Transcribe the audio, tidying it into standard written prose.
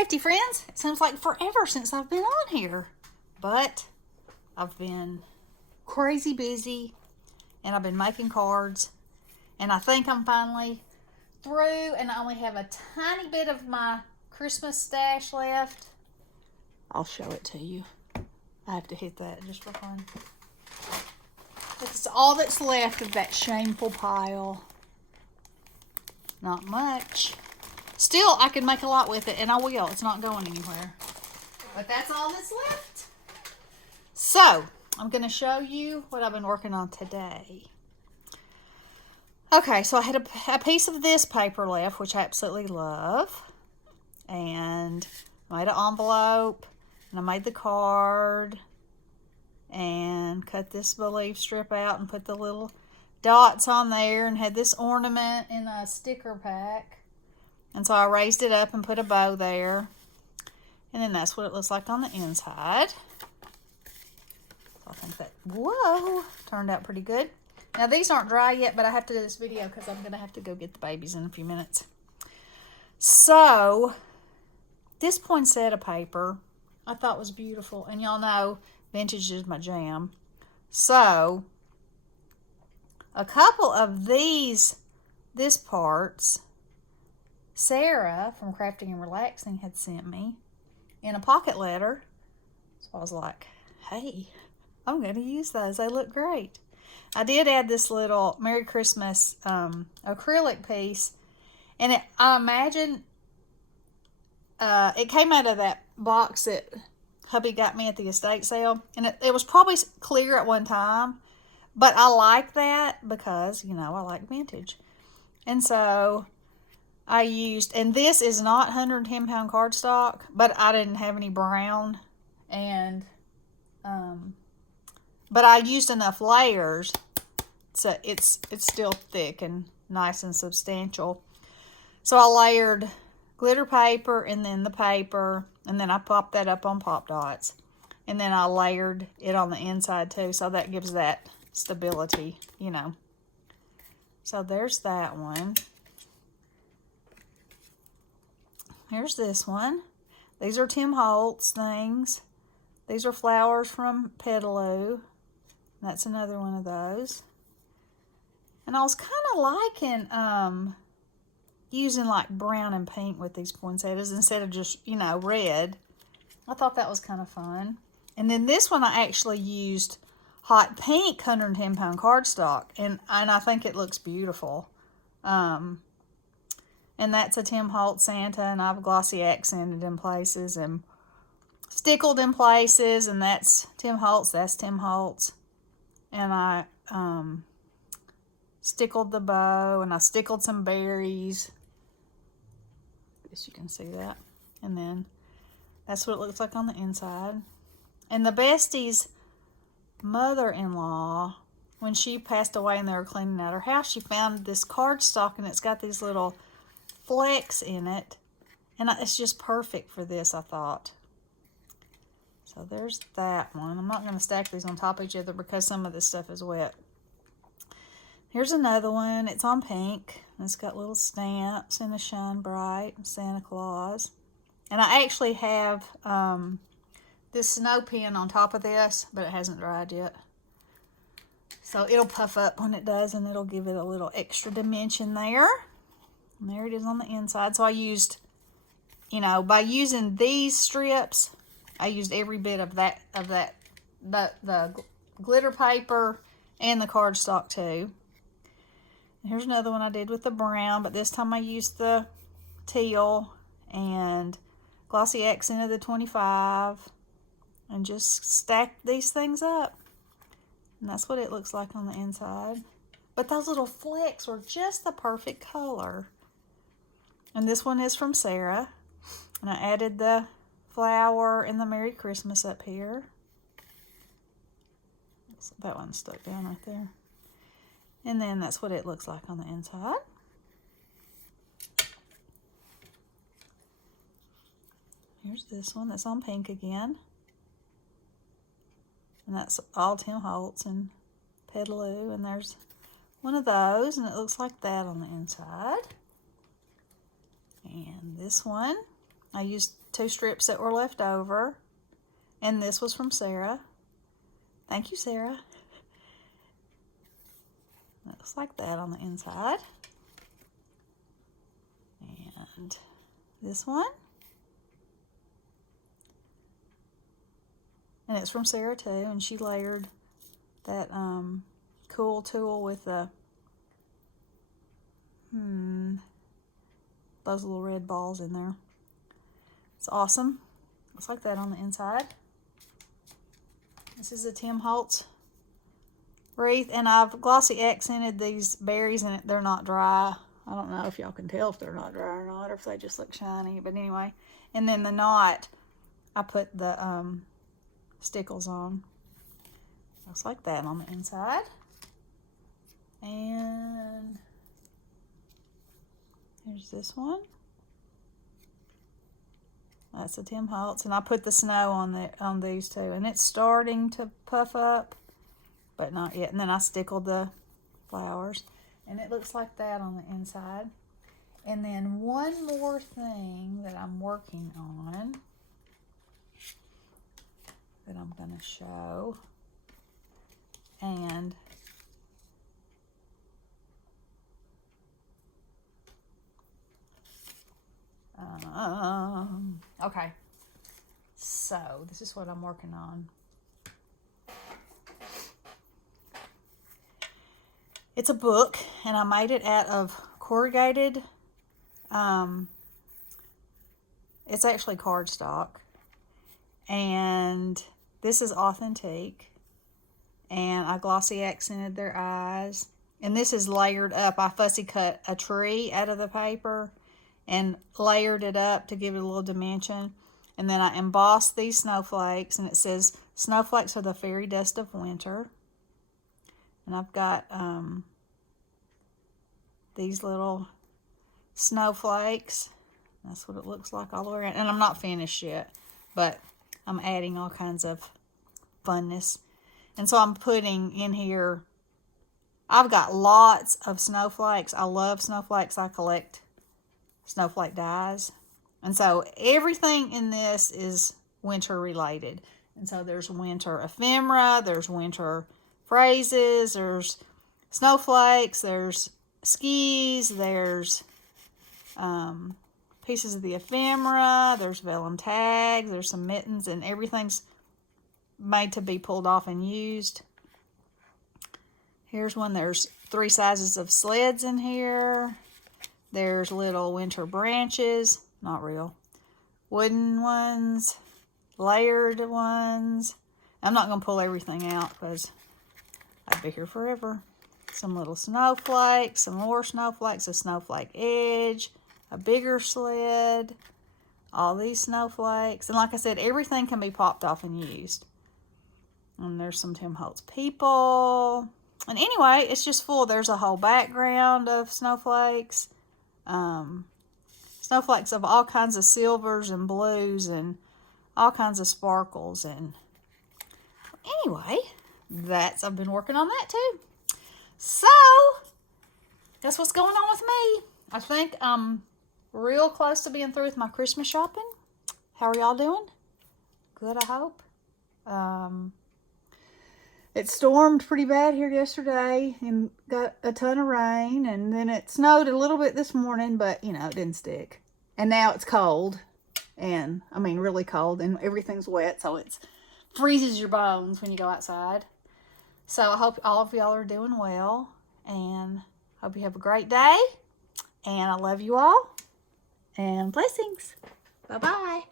crafty friends. It seems like forever since I've been on here, but I've been crazy busy and I've been making cards, and I think I'm finally through, and I only have a tiny bit of my Christmas stash left. I'll show it to you. I have to hit that just for fun. It's all that's left of that shameful pile. Not much. Still, I can make a lot with it, and I will. It's not going anywhere. But that's all that's left. So, I'm going to show you what I've been working on today. Okay, so I had a piece of this paper left, which I absolutely love. And I made an envelope, and I made the card, and cut this belief strip out and put the little dots on there, and had this ornament in a sticker pack. And so I raised it up and put a bow there. And then that's what it looks like on the inside. So I think that, whoa, turned out pretty good. Now these aren't dry yet, but I have to do this video because I'm going to have to go get the babies in a few minutes. So, this poinsettia paper I thought was beautiful. And y'all know vintage is my jam. So, a couple of this parts, Sarah from Crafting and Relaxing had sent me in a pocket letter. So I was like, hey, I'm going to use those. They look great. I did add this little Merry Christmas acrylic piece. And I imagine it came out of that box that hubby got me at the estate sale. And it was probably clear at one time. But I like that because, you know, I like vintage. And so I used, and this is not 110 pound cardstock, but I didn't have any brown. And, but I used enough layers so it's still thick and nice and substantial. So I layered glitter paper and then the paper, and then I popped that up on pop dots. And then I layered it on the inside too, so that gives that stability, you know. So there's that one. Here's this one. These are Tim Holtz things. These are flowers from Petaloo. That's another one of those. And I was kind of liking using like brown and pink with these poinsettias instead of just, you know, red. I thought that was kind of fun. And then this one I actually used hot pink 110 pound cardstock, and I think it looks beautiful. And that's a Tim Holtz Santa, and I've glossy accented in places and stickled in places, and that's Tim Holtz, that's Tim Holtz. And I stickled the bow, and I stickled some berries. I guess you can see that. And then that's what it looks like on the inside. And the bestie's mother-in-law, when she passed away and they were cleaning out her house, she found this cardstock, and it's got these little flecks in it. And it's just perfect for this, I thought. So there's that one. I'm not going to stack these on top of each other because some of this stuff is wet. Here's another one. It's on pink. It's got little stamps and a Shine Bright Santa Claus. And I actually have this snow pin on top of this, but it hasn't dried yet. So it'll puff up when it does, and it'll give it a little extra dimension there. And there it is on the inside. So I used, you know, by using these strips, I used every bit of the glitter paper and the cardstock too. And here's another one I did with the brown, but this time I used the teal and glossy accent of the 25 and just stacked these things up. And that's what it looks like on the inside. But those little flecks were just the perfect color. And this one is from Sarah. And I added the flower and the Merry Christmas up here. So that one's stuck down right there. And then that's what it looks like on the inside. Here's this one that's on pink again. And that's all Tim Holtz and Petaloo. And there's one of those, and it looks like that on the inside. And this one I used 2 strips that were left over. And this was from Sarah. Thank you, Sarah. It looks like that on the inside. And this one. And it's from Sarah too. And she layered that cool tulle with the those little red balls in there. It's awesome. Looks like that on the inside. This is a Tim Holtz wreath, and I've glossy accented these berries in it. They're not dry. I don't know if y'all can tell if they're not dry or not, or if they just look shiny, but anyway. And then the knot, I put the stickles on. Looks like that on the inside. And here's this one. That's a Tim Holtz, and I put the snow on these too, and it's starting to puff up, but not yet. And then I stickled the flowers, and it looks like that on the inside. And then one more thing that I'm working on that I'm going to show, and okay, so this is what I'm working on. It's a book, and I made it out of corrugated, it's actually cardstock, and this is authentic, and I glossy accented their eyes, and this is layered up. I fussy cut a tree out of the paper and layered it up to give it a little dimension. And then I embossed these snowflakes, and it says, "Snowflakes are the fairy dust of winter." And I've got these little snowflakes. That's what it looks like all the way around. And I'm not finished yet, but I'm adding all kinds of funness. And so I'm putting in here, I've got lots of snowflakes. I love snowflakes. I collect snowflake dies. And so everything in this is winter related. And so there's winter ephemera, there's winter phrases, there's snowflakes, there's skis, there's pieces of the ephemera, there's vellum tags, there's some mittens, and everything's made to be pulled off and used. Here's one. There's 3 sizes of sleds in here. There's little winter branches, not real, wooden ones, layered ones. I'm not going to pull everything out because I'd be here forever. Some little snowflakes, some more snowflakes, a snowflake edge, a bigger sled, all these snowflakes. And like I said, everything can be popped off and used. And there's some Tim Holtz people. And anyway, it's just full. There's a whole background of snowflakes. Snowflakes of all kinds of silvers and blues and all kinds of sparkles. And anyway, I've been working on that too. So that's what's going on with me. I think I'm real close to being through with my Christmas shopping. How are y'all doing? Good, I hope. It stormed pretty bad here yesterday and got a ton of rain, and then it snowed a little bit this morning, but you know, it didn't stick. And now it's cold, and I mean really cold, and everything's wet, so it freezes your bones when you go outside. So I hope all of y'all are doing well, and hope you have a great day, and I love you all, and blessings. Bye-bye.